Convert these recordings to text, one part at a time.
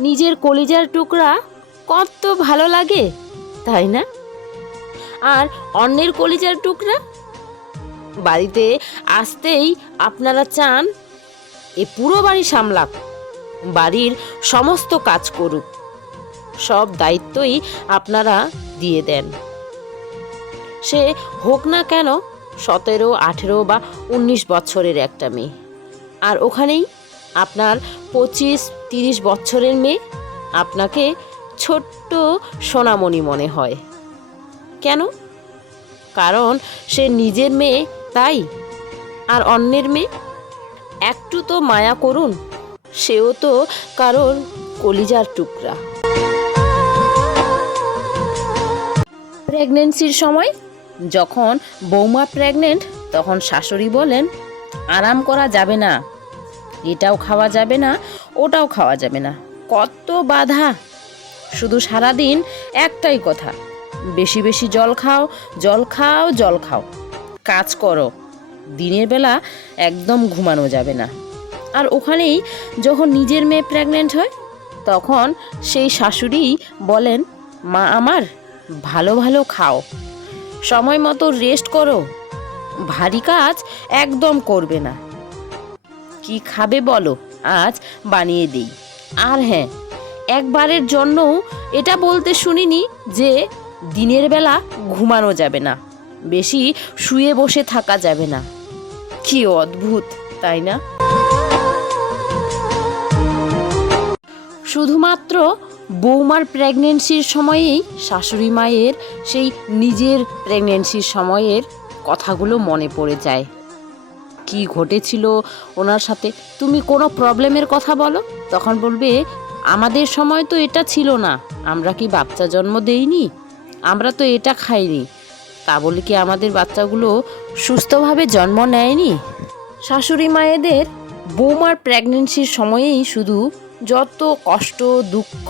নিজের কলিজার টুকরা কত ভালো লাগে, তাই না? আর অন্যের কলিজার টুকরা? বাড়িতে আসতেই আপনারা চান এ পুরো বাড়ি সামলাক, বাড়ির সমস্ত কাজ করুক, সব দায়িত্বই আপনারা দিয়ে দেন। সে হোক না কেন, সতেরো, আঠেরো বা উনিশ বছরের একটা মেয়ে। আর ওখানেই আপনার পঁচিশ তিরিশ বছরের মেয়ে। আপনাকে ছোট্ট সোনামণি মনে হয়। কেন? কারণ সে নিজের মেয়ে, তাই? আর অন্যের মেয়ে? একটু তো মায়া করুন, সেও তো কারোর কলিজার টুকরা। প্রেগনেন্সির সময় যখন বৌমা প্রেগনেন্ট, তখন শাশুড়ি বলেন, আরাম করা যাবে না এটাও খাওয়া যাবে না, ওটাও খাওয়া যাবে না। কত বাধা। শুধু সারাদিন একটাই কথা, বেশি বেশি জল খাও জল খাও জল খাও। কাজ করো, দিনের বেলা একদম ঘুমানো যাবে না। আর ওখানেই যখন নিজের মেয়ে প্রেগনেন্ট হয়, তখন সেই শাশুড়ি বলেন, মা আমার, ভালো ভালো খাও। সময় মতো রেস্ট করো। ভারী কাজ একদম করবে না। কি খাবে বলো? আজ বানিয়ে দিই। আর হ্যাঁ একবারের জন্য এটা বলতে শুনিনি যে দিনের বেলা ঘুমানো যাবে না। বেশি শুয়ে বসে থাকা যাবে না। কি অদ্ভুত, তাই না? শুধুমাত্র বৌমার প্রেগনেন্সির সময়েই শাশুড়ি মায়ের সেই নিজের প্রেগনেন্সির সময়ের কথাগুলো মনে পড়ে যায়। কি ঘটেছিল ওনার সাথে? তুমি কোনো প্রবলেমের কথা বলো? তখন বলবে, আমাদের সময় তো এটা ছিল না। আমরা কি বাচ্চা জন্ম দেইনি? আমরা তো এটা খাইনি। তা বলে কি আমাদের বাচ্চাগুলো সুস্থভাবে জন্ম নেয়নি? শাশুড়ি মায়েদের বৌমার প্রেগনেন্সির সময়েই শুধু যত কষ্ট, দুঃখ,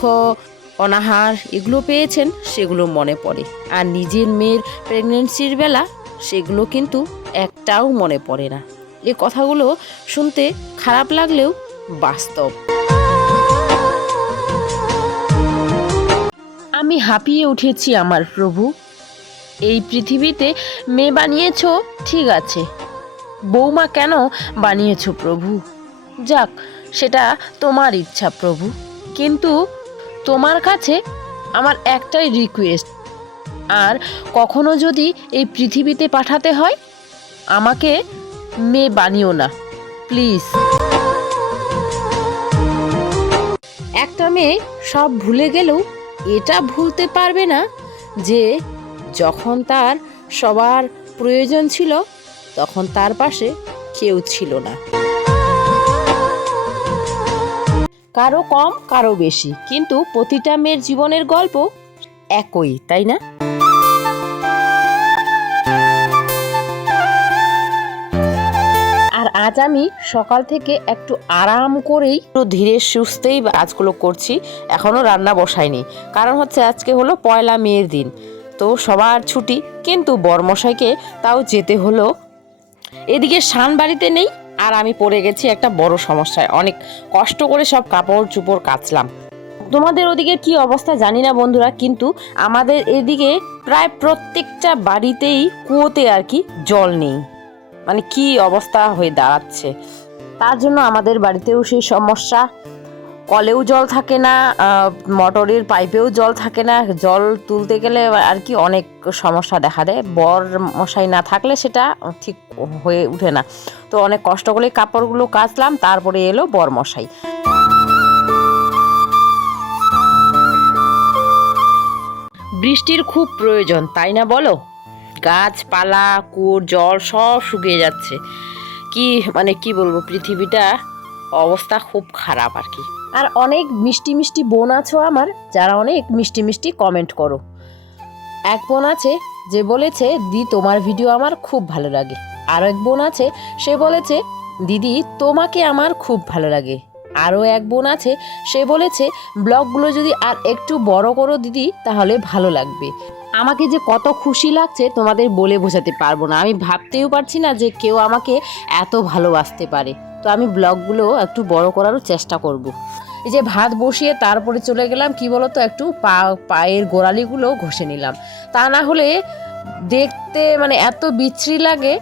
অনাহার এগুলো পেয়েছেন, সেগুলো মনে পড়ে। আর নিজের মেয়ের প্রেগনেন্সির বেলা সেগুলো কিন্তু একটাও মনে পড়ে না। এ কথাগুলো শুনতে খারাপ লাগলেও বাস্তব। আমি হাঁপিয়ে উঠেছি আমার প্রভু। এই পৃথিবীতে মেয়ে বানিয়েছ, ঠিক আছে। বৌমা কেন বানিয়েছ প্রভু? যাক, সেটা তোমার ইচ্ছা প্রভু। কিন্তু তোমার কাছে আমার একটাই রিকোয়েস্ট আর কখনো যদি এই পৃথিবীতে পাঠাতে হয়, আমাকে মেয়ে বানিও না। প্লিজ। একটা মেয়ে সব ভুলে গেলেও এটা ভুলতে পারবে না যে যখন তার সবার প্রয়োজন ছিল, তখন তার পাশে কেউ ছিল না। কারও কম, কারও বেশি। কিন্তু প্রতিটা মেয়ের জীবনের গল্প একই, তাই না? আজ আমি সকাল থেকে একটু আরাম করেই একটু ধীরে সুস্থেই কাজগুলো করছি এখনও রান্না বসাইনি। কারণ হচ্ছে আজকে হলো পয়লা মেয়ের দিন। তো সবার ছুটি, কিন্তু বরমশাইকে তাও যেতে হলো। এদিকে শান বাড়িতে নেই, আর আমি পড়ে গেছি একটা বড় সমস্যায়। অনেক কষ্ট করে সব কাপড় চুপড় কাচলাম। তোমাদের ওদিকে কি অবস্থা জানি না বন্ধুরা, কিন্তু আমাদের এদিকে প্রায় প্রত্যেকটা বাড়িতেই কুয়োতে আর কি জল নেই। মানে কি অবস্থা হয়ে দাঁড়াচ্ছে? তার জন্য আমাদের বাড়িতেও সেই সমস্যা। কলেও জল থাকে না মোটরের পাইপেও জল থাকে না। জল তুলতে গেলে আর কি অনেক সমস্যা দেখা দেয়। বর মশাই না থাকলে সেটা ঠিক হয়ে ওঠে না। তো অনেক কষ্ট করে কাপড়গুলো কাচলাম, তারপরে এলো বর মশাই। বৃষ্টির খুব প্রয়োজন, তাই না বলো? গাছপালা, কুয়োর জল সব শুকিয়ে যাচ্ছে। কি মানে কি বলব, পৃথিবীটা অবস্থা খুব খারাপ আর কি। আর অনেক মিষ্টি মিষ্টি বোন আছো আমার, যারা অনেক মিষ্টি মিষ্টি কমেন্ট করো। এক বোন আছে, যে বলেছে, দি, তোমার ভিডিও আমার খুব ভালো লাগে। আরও এক বোন আছে, সে বলেছে, দিদি, তোমাকে আমার খুব ভালো লাগে। আরও এক বোন আছে, সে বলেছে, ব্লগগুলো যদি আর একটু বড় করো দিদি, তাহলে ভালো লাগবে। আমাকে যে কত খুশি লাগছে, তোমাদের বলে বোঝাতে পারব না। আমি ভাবতেও পারছি না যে কেউ আমাকে এত ভালোবাসতে পারে। তো আমি ব্লগগুলো একটু বড় করারও চেষ্টা করব। এই যে ভাত বসিয়ে তারপরে চলে গেলাম, কি বলতো, একটু পা, পায়ের গোড়ালিগুলো ঘষে নিলাম। তা না হলে দেখতে মানে এত বিচ্ছিরি লাগে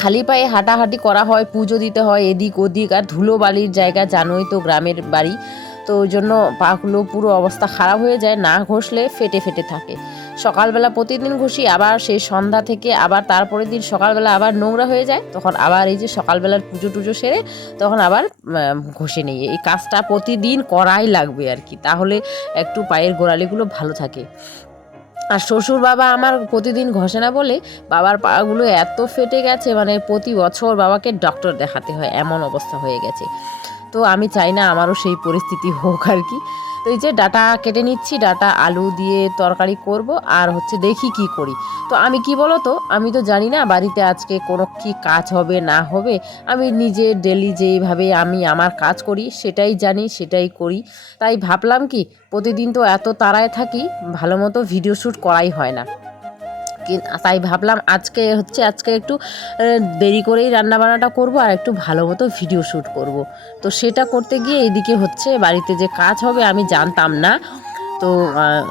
খালি পায়ে হাঁটাহাঁটি করা হয়, পুজো দিতে হয়, এদিক ওদিক আর ধুলো বালির জায়গা জানোই তো গ্রামের বাড়ি। তো ওই জন্য পাগুলো পুরো অবস্থা খারাপ হয়ে যায়, না ঘষলে ফেটে ফেটে থাকে। সকালবেলা প্রতিদিন ঘষি, আবার সেই সন্ধ্যা থেকে আবার তারপরের দিন সকালবেলা আবার নোংরা হয়ে যায়, তখন আবার এই যে সকালবেলার পুজো টুজো সেরে তখন আবার ঘষে নিই। এই কাজটা প্রতিদিন করাই লাগবে আর কি, তাহলে একটু পায়ের গোড়ালিগুলো ভালো থাকে। আর শ্বশুর বাবা আমার প্রতিদিন ঘষে না বলে বাবার পাগুলো এত ফেটে গেছে মানে প্রতি বছর বাবাকে ডক্টর দেখাতে হয়, এমন অবস্থা হয়ে গেছে। তো আমি চাই না আমারও সেই পরিস্থিতি হোক আর কি। তো এই যে ডাটা কেটে নিচ্ছি, ডাটা, আলু দিয়ে তরকারি করব আর হচ্ছে দেখি কি করি। তো আমি কি বলো তো আমি তো জানি না বাড়িতে আজকে কোনো কি কাজ হবে, না হবে। আমি নিজে ডেলি যেইভাবে আমি আমার কাজ করি, সেটাই জানি, সেটাই করি। তাই ভাবলাম কি, প্রতিদিন তো এত তাড়ায় থাকি, ভালো মতো ভিডিও শ্যুট করাই হয় না। তাই ভাবলাম আজকে হচ্ছে আজকে একটু দেরি করেই রান্নাবান্নাটা করব আর একটু ভালো মতো ভিডিও শ্যুট করব। তো সেটা করতে গিয়ে এদিকে হচ্ছে বাড়িতে যে কাজ হবে আমি জানতাম না। তো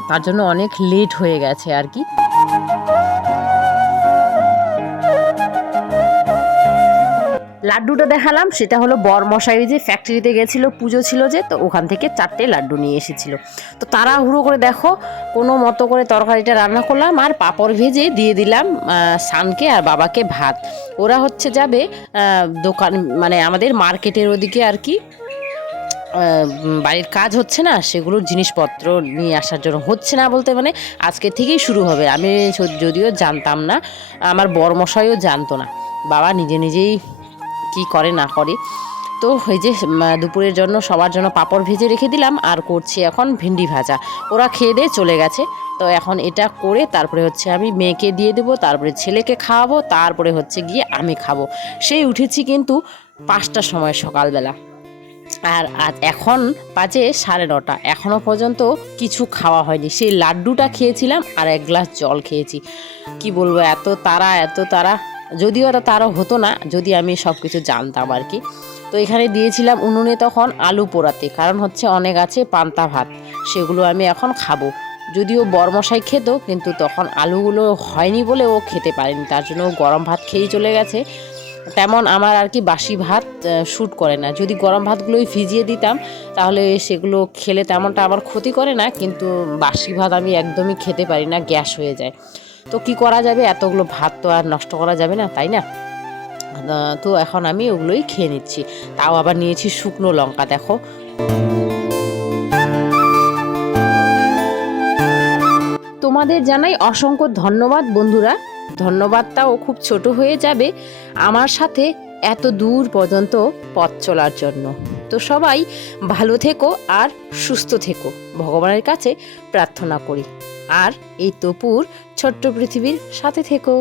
তার জন্য অনেক লেট হয়ে গেছে আর কি। লাড্ডুটা দেখালাম, সেটা হলো বরমশাই যে ফ্যাক্টরিতে গেছিল, পুজো ছিল যে, তো ওখান থেকে চারটে লাড্ডু নিয়ে এসেছিল। তো তারা হুড়ো করে দেখো, কোনো মতো করে তরকারিটা রান্না করলাম, আর পাঁপড় ভেজে দিয়ে দিলাম সানকে আর বাবাকে ভাত। ওরা হচ্ছে যাবে দোকান মানে আমাদের মার্কেটের ওদিকে আর কি বাড়ির কাজ হচ্ছে না সেগুলোর জিনিসপত্র নিয়ে আসার জন্য। হচ্ছে না বলতে মানে আজকে থেকেই শুরু হবে, আমি যদিও জানতাম না, আমার বরমশাইও জানতো না। বাবা নিজে নিজেই কি করে, না করে। তো এই যে দুপুরের জন্য সবার জন্য পাঁপড় ভেজে রেখে দিলাম আর করছি এখন ভেন্ডি ভাজা। ওরা খেয়ে দিয়ে চলে গেছে। তো এখন এটা করে তারপরে হচ্ছে আমি মেয়েকে দিয়ে দেবো, তারপরে ছেলেকে খাওয়াবো, তারপরে হচ্ছে গিয়ে আমি খাব। সেই উঠেছি কিন্তু পাঁচটার সময় সকালবেলা। আর আজ এখন বাজে সাড়ে নটা। এখনও পর্যন্ত কিছু খাওয়া হয়নি। সেই লাড্ডুটা খেয়েছিলাম আর এক গ্লাস জল খেয়েছি। কি বলব, এত তারা এত তারা যদিও এত তারা হতো না, যদি আমি সব কিছু জানতাম আর কি। তো এখানে দিয়েছিলাম উনুনে তখন আলু পোড়াতে, কারণ হচ্ছে অনেক আছে পান্তা ভাত, সেগুলো আমি এখন খাব। যদিও বরমশাই খেত, কিন্তু তখন আলুগুলো হয়নি বলে ও খেতে পারেনি, তার জন্য গরম ভাত খেয়েই চলে গেছে। তেমন আমার আর কি বাসি ভাত শ্যুট করে না। যদি গরম ভাতগুলোই ভিজিয়ে দিতাম, তাহলে সেগুলো খেলে তেমনটা আমার ক্ষতি করে না, কিন্তু বাসি ভাত আমি একদমই খেতে পারি না, গ্যাস হয়ে যায়। তো কি করা যাবে? এতগুলো ভাত তো আর নষ্ট করা যাবে না, তাই না? তো এখন আমি ওগুলোই খেয়ে নিচ্ছি। তাও আবার নিয়েছি শুকনো লঙ্কা, দেখো। তোমাদের জানাই অসংখ্য ধন্যবাদ, বন্ধুরা। ধন্যবাদটাও খুব ছোট হয়ে যাবে আমার সাথে এত দূর পর্যন্ত পথ চলার জন্য। তো সবাই ভালো থেকো আর সুস্থ থেকো। ভগবানের কাছে প্রার্থনা করি। আর এই তপুর ছোট্ট পৃথিবীর সাথে থেকো।